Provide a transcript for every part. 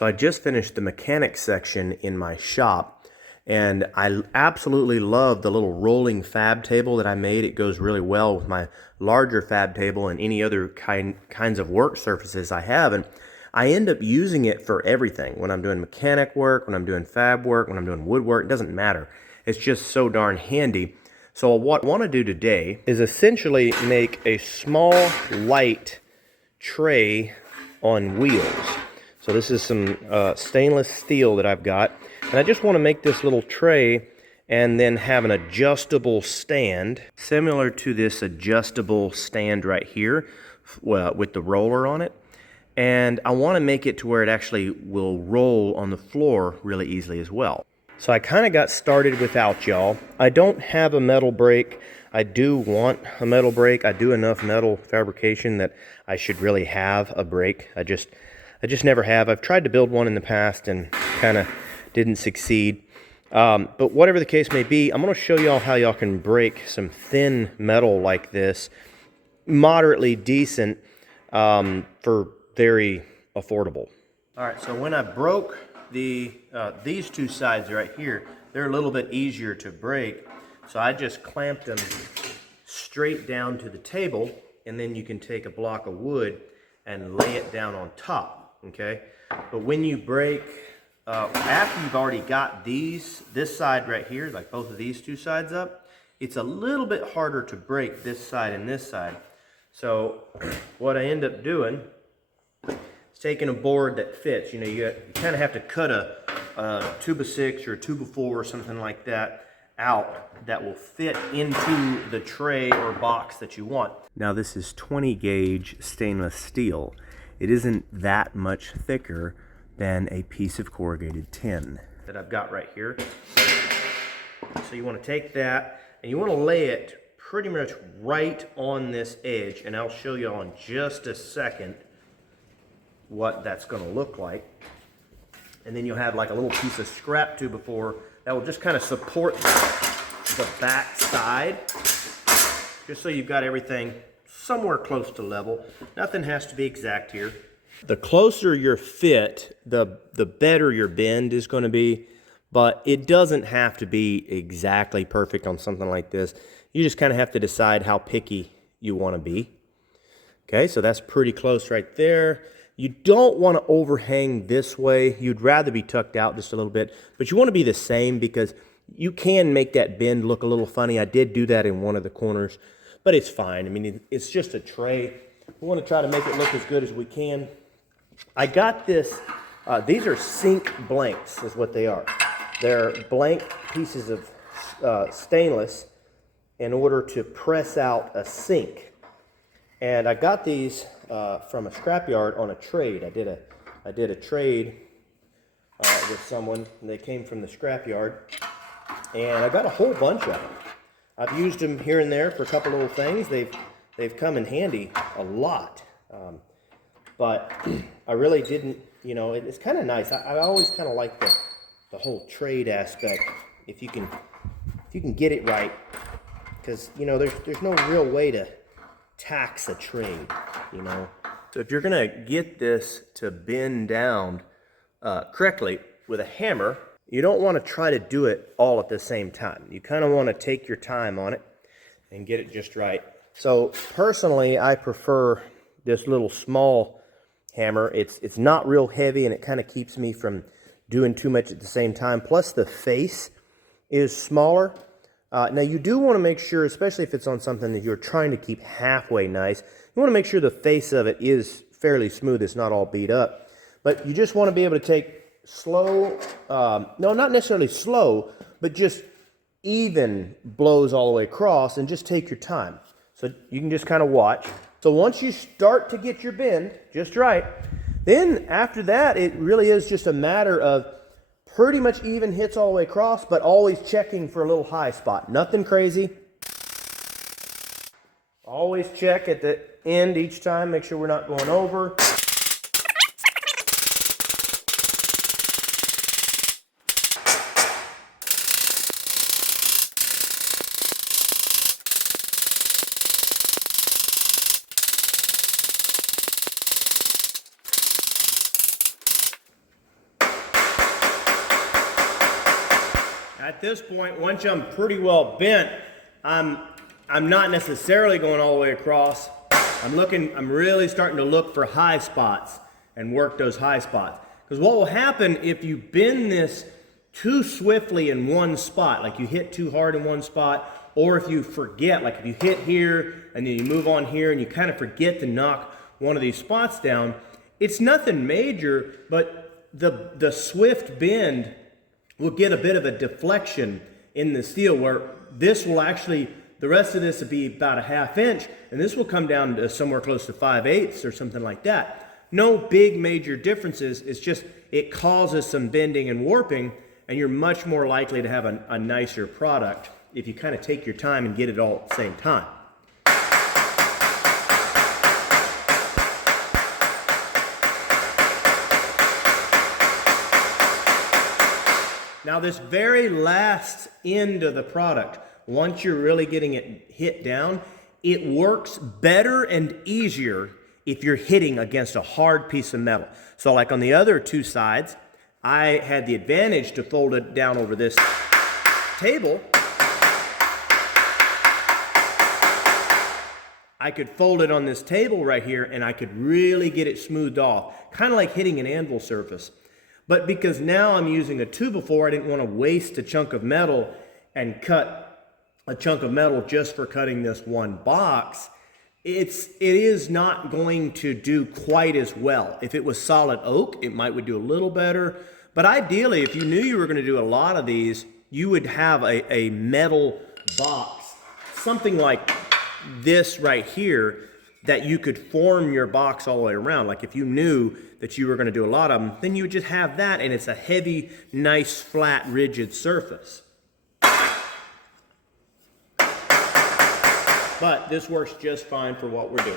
So I just finished the mechanics section in my shop, and I absolutely love the little rolling fab table that I made. It goes really well with my larger fab table and any other kinds of work surfaces I have. And I end up using it for everything. When I'm doing mechanic work, when I'm doing fab work, when I'm doing woodwork, it doesn't matter. It's just so darn handy. So what I want to do today is essentially make a small, light tray on wheels. So this is some stainless steel that I've got, and I just want to make this little tray and then have an adjustable stand similar to this adjustable stand right here with the roller on it. And I want to make it to where it actually will roll on the floor really easily as well. So I kind of got started without y'all. I don't have a metal brake. I do want a metal brake. I do enough metal fabrication that I should really have a brake. I just never have. I've tried to build one in the past and kind of didn't succeed. But whatever the case may be, I'm going to show y'all how y'all can break some thin metal like this, moderately decent, for very affordable. All right, so when I broke these two sides right here, they're a little bit easier to break. So I just clamped them straight down to the table, and then you can take a block of wood and lay it down on top, okay? But when you break, after you've already got this side right here, like both of these two sides up, it's a little bit harder to break this side and this side. So what I end up doing is taking a board that fits. You know, you kind of have to cut a 2x6 or a 2x4 or something like that out that will fit into the tray or box that you want. Now this is 20 gauge stainless steel. It isn't that much thicker than a piece of corrugated tin that I've got right here. So you want to take that and you want to lay it pretty much right on this edge, and I'll show you in just a second what that's going to look like. And then you'll have like a little piece of scrap 2x4 that will just kind of support the back side, just so you've got everything somewhere close to level. Nothing has to be exact here. The closer your fit, the better your bend is going to be, but it doesn't have to be exactly perfect on something like this. You just kind of have to decide how picky you want to be. Okay, so that's pretty close right there. You don't want to overhang this way. You'd rather be tucked out just a little bit, but you want to be the same because you can make that bend look a little funny. I did do that in one of the corners, but it's fine. I mean, it's just a tray. We want to try to make it look as good as we can. I got this, these are sink blanks is what they are. They're blank pieces of stainless in order to press out a sink. And I got these from a scrapyard on a trade. I did a trade with someone, and they came from the scrapyard, and I got a whole bunch of them. I've used them here and there for a couple little things. They've come in handy a lot, but I really didn't. You know, it's kind of nice. I always kind of like the whole trade aspect. If you can get it right, because you know there's no real way to tax a trade, you know. So if you're gonna get this to bend down correctly with a hammer, you don't want to try to do it all at the same time. You kind of want to take your time on it and get it just right. So personally, I prefer this little small hammer. It's not real heavy, and it kind of keeps me from doing too much at the same time. Plus the face is smaller. Now you do want to make sure, especially if it's on something that you're trying to keep halfway nice, you want to make sure the face of it is fairly smooth, it's not all beat up. But you just want to be able to take slow, no, not necessarily slow, but just even blows all the way across, and just take your time. So you can just kind of watch. So once you start to get your bend just right, then after that, it really is just a matter of pretty much even hits all the way across, but always checking for a little high spot. Nothing crazy. Always check at the end each time, make sure we're not going over. At this point, once I'm pretty well bent, I'm not necessarily going all the way across. I'm really starting to look for high spots and work those high spots. Because what will happen if you bend this too swiftly in one spot, like you hit too hard in one spot, or if you forget, like if you hit here and then you move on here and you kind of forget to knock one of these spots down, it's nothing major, but the swift bend will get a bit of a deflection in the steel where this will actually, the rest of this will be about a 1/2 inch, and this will come down to somewhere close to 5/8 or something like that. No big major differences, it's just it causes some bending and warping, and you're much more likely to have a nicer product if you kind of take your time and get it all at the same time. Now this very last end of the product, once you're really getting it hit down, it works better and easier if you're hitting against a hard piece of metal. So like on the other two sides, I had the advantage to fold it down over this table. I could fold it on this table right here and I could really get it smoothed off, kind of like hitting an anvil surface. But because now I'm using a 2x4, I didn't want to waste a chunk of metal and cut a chunk of metal just for cutting this one box. It is not going to do quite as well. If it was solid oak, it would do a little better. But ideally, if you knew you were going to do a lot of these, you would have a metal box, something like this right here, that you could form your box all the way around. Like if you knew that you were going to do a lot of them, then you would just have that, and it's a heavy, nice, flat, rigid surface. But this works just fine for what we're doing.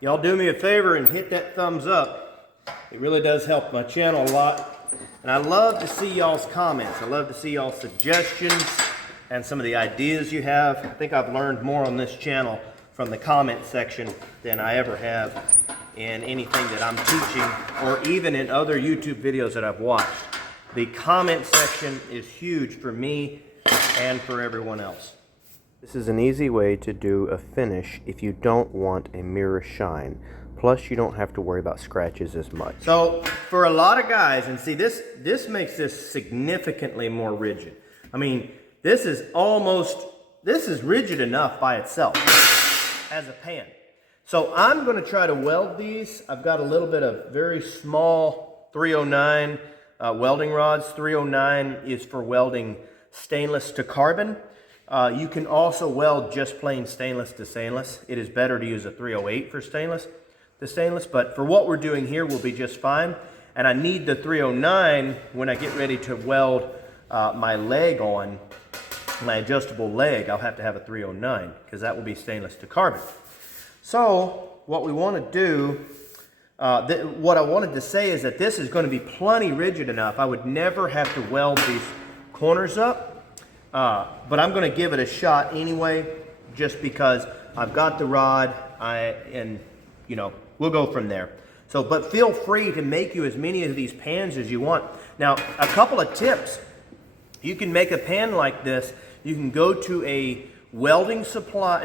Y'all do me a favor and hit that thumbs up. It really does help my channel a lot. And I love to see y'all's comments. I love to see y'all's suggestions and some of the ideas you have. I think I've learned more on this channel from the comment section than I ever have in anything that I'm teaching or even in other YouTube videos that I've watched. The comment section is huge for me and for everyone else. This is an easy way to do a finish if you don't want a mirror shine. Plus, you don't have to worry about scratches as much. So, for a lot of guys, and see, this makes this significantly more rigid. I mean, this is rigid enough by itself as a pan. So, I'm going to try to weld these. I've got a little bit of very small 309 welding rods. 309 is for welding stainless to carbon. You can also weld just plain stainless to stainless. It is better to use a 308 for stainless to stainless, but for what we're doing here, we'll be just fine. And I need the 309 when I get ready to weld my leg on, my adjustable leg. I'll have to have a 309 because that will be stainless to carbon. So what we want to do, what I wanted to say is that this is going to be plenty rigid enough. I would never have to weld these corners up, but I'm going to give it a shot anyway, just because I've got the rod, you know, we'll go from there. So, but feel free to make you as many of these pans as you want. Now, a couple of tips. You can make a pan like this. You can go to a building supply,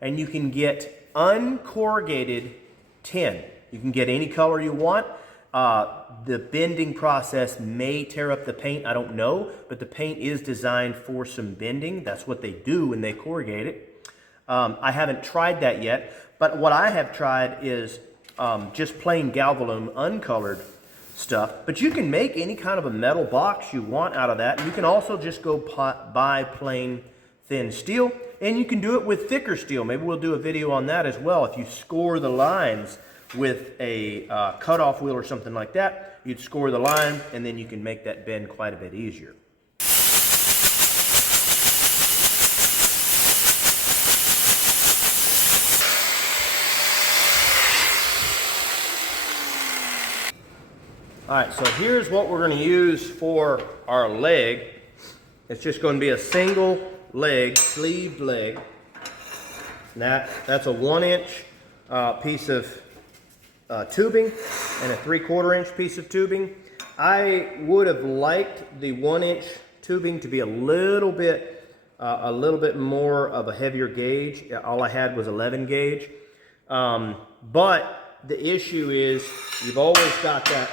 and you can get uncorrugated tin. You can get any color you want. The bending process may tear up the paint, I don't know, but the paint is designed for some bending. That's what they do when they corrugate it. I haven't tried that yet, but what I have tried is just plain Galvalume uncolored stuff. But you can make any kind of a metal box you want out of that. You can also just go buy plain thin steel, and you can do it with thicker steel. Maybe we'll do a video on that as well. If you score the lines with a cutoff wheel or something like that, you'd score the line, and then you can make that bend quite a bit easier. All right, so here's what we're going to use for our leg. It's just going to be a single leg, sleeved leg. That's a 1-inch piece of tubing and a 3/4 inch piece of tubing. I would have liked the 1-inch tubing to be a little bit more of a heavier gauge. All I had was 11 gauge. But the issue is you've always got that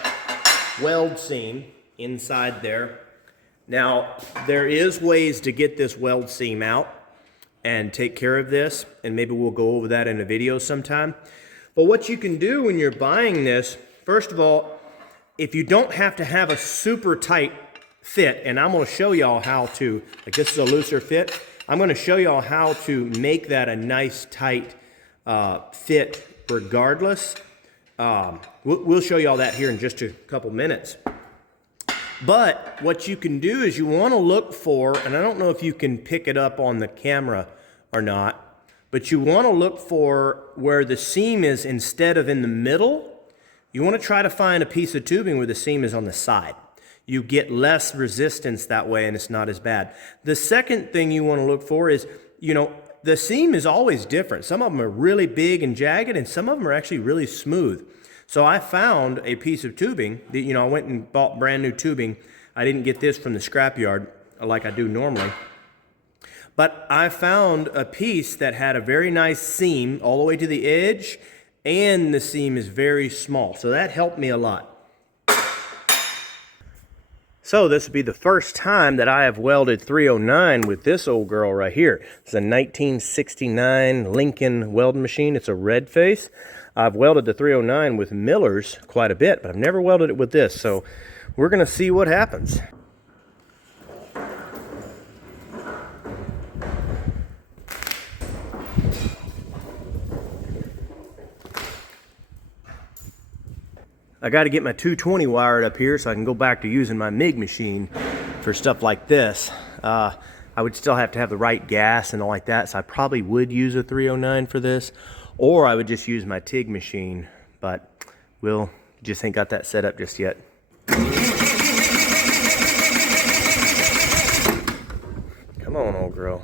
weld seam inside there. Now, there is ways to get this weld seam out and take care of this, and maybe we'll go over that in a video sometime. But what you can do when you're buying this, first of all, if you don't have to have a super tight fit, and I'm going to show y'all how to, like this is a looser fit, I'm going to show y'all how to make that a nice tight fit regardless. We'll show y'all that here in just a couple minutes. But what you can do is you want to look for, and I don't know if you can pick it up on the camera or not, but you want to look for where the seam is instead of in the middle. You want to try to find a piece of tubing where the seam is on the side. You get less resistance that way and it's not as bad. The second thing you want to look for is, you know, the seam is always different. Some of them are really big and jagged and some of them are actually really smooth. So I found a piece of tubing that, you know, I went and bought brand new tubing. I didn't get this from the scrapyard like I do normally. But I found a piece that had a very nice seam all the way to the edge, and the seam is very small. So that helped me a lot. So this would be the first time that I have welded 309 with this old girl right here. It's a 1969 Lincoln welding machine. It's a red face. I've welded the 309 with millers quite a bit, but I've never welded it with this. So we're going to see what happens. I got to get my 220 wired up here so I can go back to using my MIG machine for stuff like this. I would still have to have the right gas and all like that, so I probably would use a 309 for this, or I would just use my TIG machine, but we'll just ain't got that set up just yet. Come on, old girl.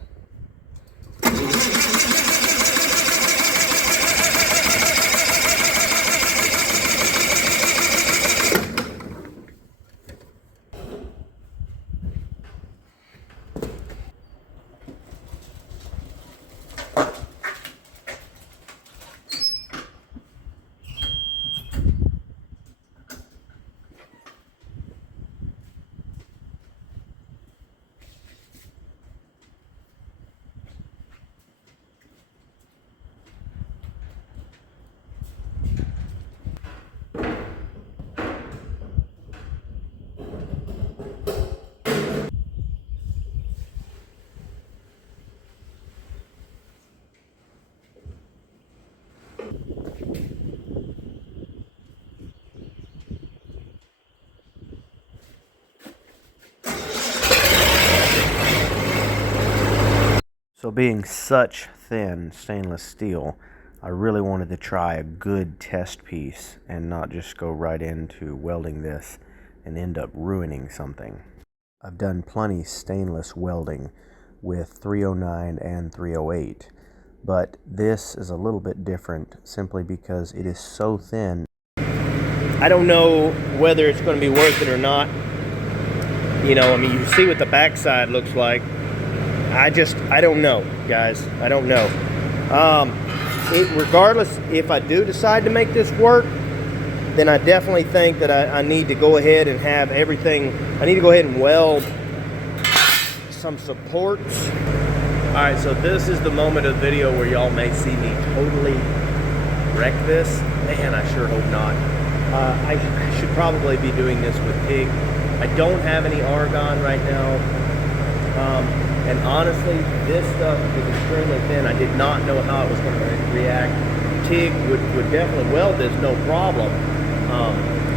So being such thin stainless steel, I really wanted to try a good test piece and not just go right into welding this and end up ruining something. I've done plenty stainless welding with 309 and 308, but this is a little bit different simply because it is so thin. I don't know whether it's going to be worth it or not. You know, I mean, you see what the backside looks like. I don't know, guys. I don't know. Regardless, if I do decide to make this work, then I definitely think that I need to go ahead and have everything. I need to go ahead and weld some supports. All right, so this is the moment of the video where y'all may see me totally wreck this. Man, I sure hope not. I should probably be doing this with TIG. I don't have any argon right now. And honestly, this stuff is extremely thin. I did not know how it was going to react. TIG would definitely weld this, no problem.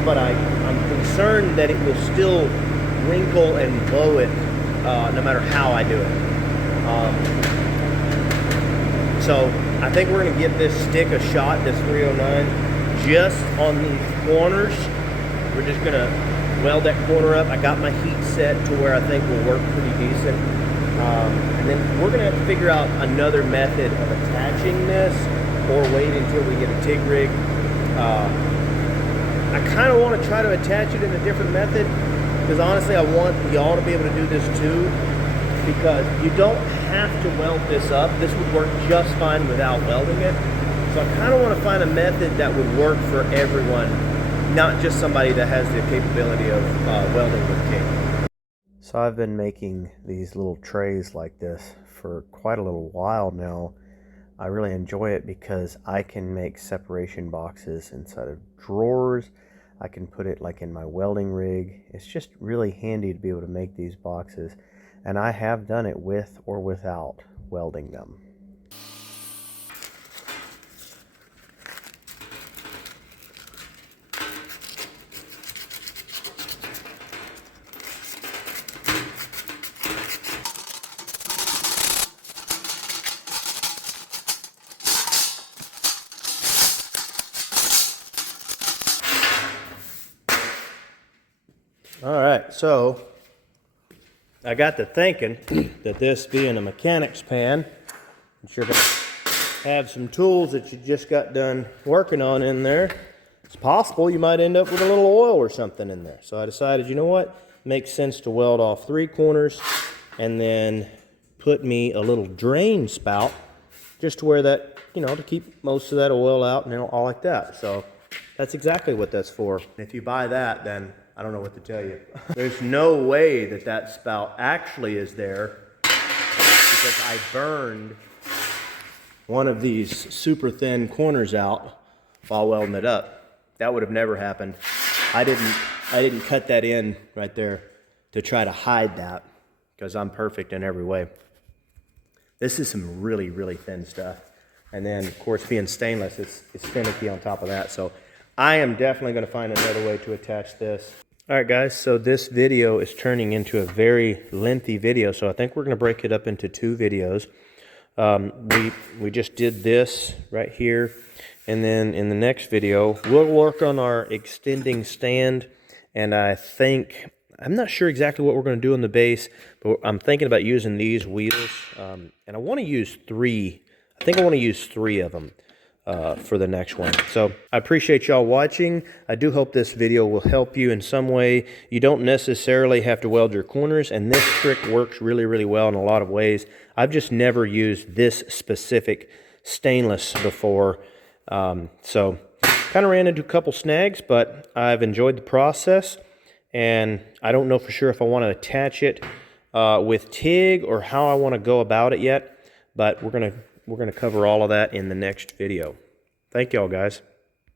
But I'm concerned that it will still wrinkle and blow it no matter how I do it. So I think we're going to give this stick a shot, this 309, just on these corners. We're just going to weld that corner up. I got my heat set to where I think will work pretty decent. And then we're gonna have to figure out another method of attaching this, or wait until we get a TIG rig. I kind of want to try to attach it in a different method, because honestly I want y'all to be able to do this too, because you don't have to weld this up. This would work just fine without welding it. So I kind of want to find a method that would work for everyone, not just somebody that has the capability of welding with TIG. So I've been making these little trays like this for quite a little while now. I really enjoy it because I can make separation boxes inside of drawers. I can put it like in my welding rig. It's just really handy to be able to make these boxes. And I have done it with or without welding them. All right, so I got to thinking that this being a mechanics pan, that you're going to have some tools that you just got done working on in there. It's possible you might end up with a little oil or something in there. So I decided, you know what, makes sense to weld off 3 corners and then put me a little drain spout just to where that, you know, to keep most of that oil out and all like that. So that's exactly what that's for. If you buy that, then I don't know what to tell you. There's no way that that spout actually is there, because I burned one of these super thin corners out while welding it up. That would have never happened. I didn't cut that in right there to try to hide that, because I'm perfect in every way. This is some really, really thin stuff. And then, of course, being stainless, it's finicky on top of that. So I am definitely going to find another way to attach this. All right, guys, so this video is turning into a very lengthy video, so I think we're going to break it up into 2 videos. We just did this right here, and then in the next video, we'll work on our extending stand, and I'm not sure exactly what we're going to do on the base, but I'm thinking about using these wheels, and I want to use 3. I think I want to use 3 of them. For the next one. So I appreciate y'all watching. I do hope this video will help you in some way. You don't necessarily have to weld your corners, and this trick works really, really well in a lot of ways. I've just never used this specific stainless before. So kind of ran into a couple snags, but I've enjoyed the process, and I don't know for sure if I want to attach it with TIG or how I want to go about it yet, but we're gonna cover all of that in the next video. Thank y'all, guys.